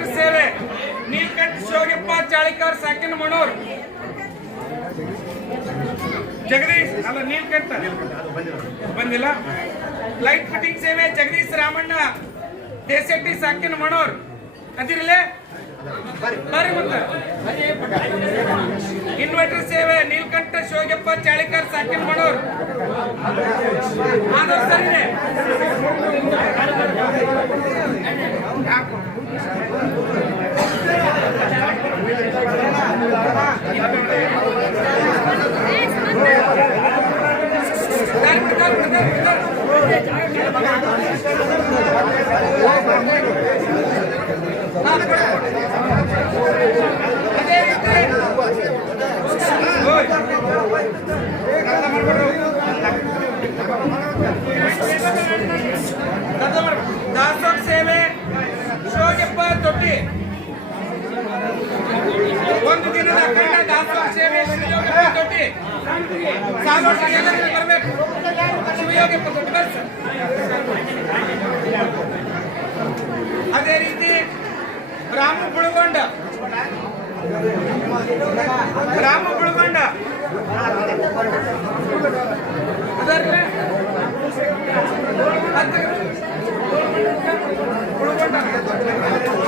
Inverter ಸೇವೆ ನೀಲಕಂಠ ಶಿವಗಪ್ಪ ಚಾಳಿಕಾರ್ ಸಾಕಿನ ಮಣೂರ್. ಜಗದೀಶ್ ಅಲ್ಲ ನೀಲಕಂಠ ಬಂದಿಲ್ಲ. ಲೈಟ್ ಫಿಟ್ಟಿಂಗ್ ಸೇವೆ ಜಗದೀಶ್ ರಾಮಣ್ಣ ದೇಸೆಟ್ಟಿ ಸಾಕಿನ ಮಣೂರ್. ಅದಿರಲೇ ಬರ್ರಿ ಮತ್ತೆ. ಇನ್ವರ್ಟರ್ ಸೇವೆ ನೀಲಕಂಠ ಶಿವಗಪ್ಪ ಚಾಳಿಕಾರ್ ಸಾಕಿನ ಮಣೂರ್. ಆದವ್ರು ಸರಿ ಅದೇ ರೀತಿ ದಾಸೋಹ ಸೇವೆ ಶಿವಗಪ್ಪ ತೊಟ್ಟಿ. ಒಂದು ದಿನದ ಅಖಂಡ ದಾಸೋಹ ಸೇವೆ ಶಿವಯೋಗಪ್ಪ ತೊಟ್ಟಿ. ಬರಬೇಕು ಶಿವಯೋಗಪ್ಪ ತೊಟ್ಟಿ ಬರ್ಸ. ಅದೇ ರೀತಿ ರಾಮ ಬುಳಗೊಂಡ ಅದರ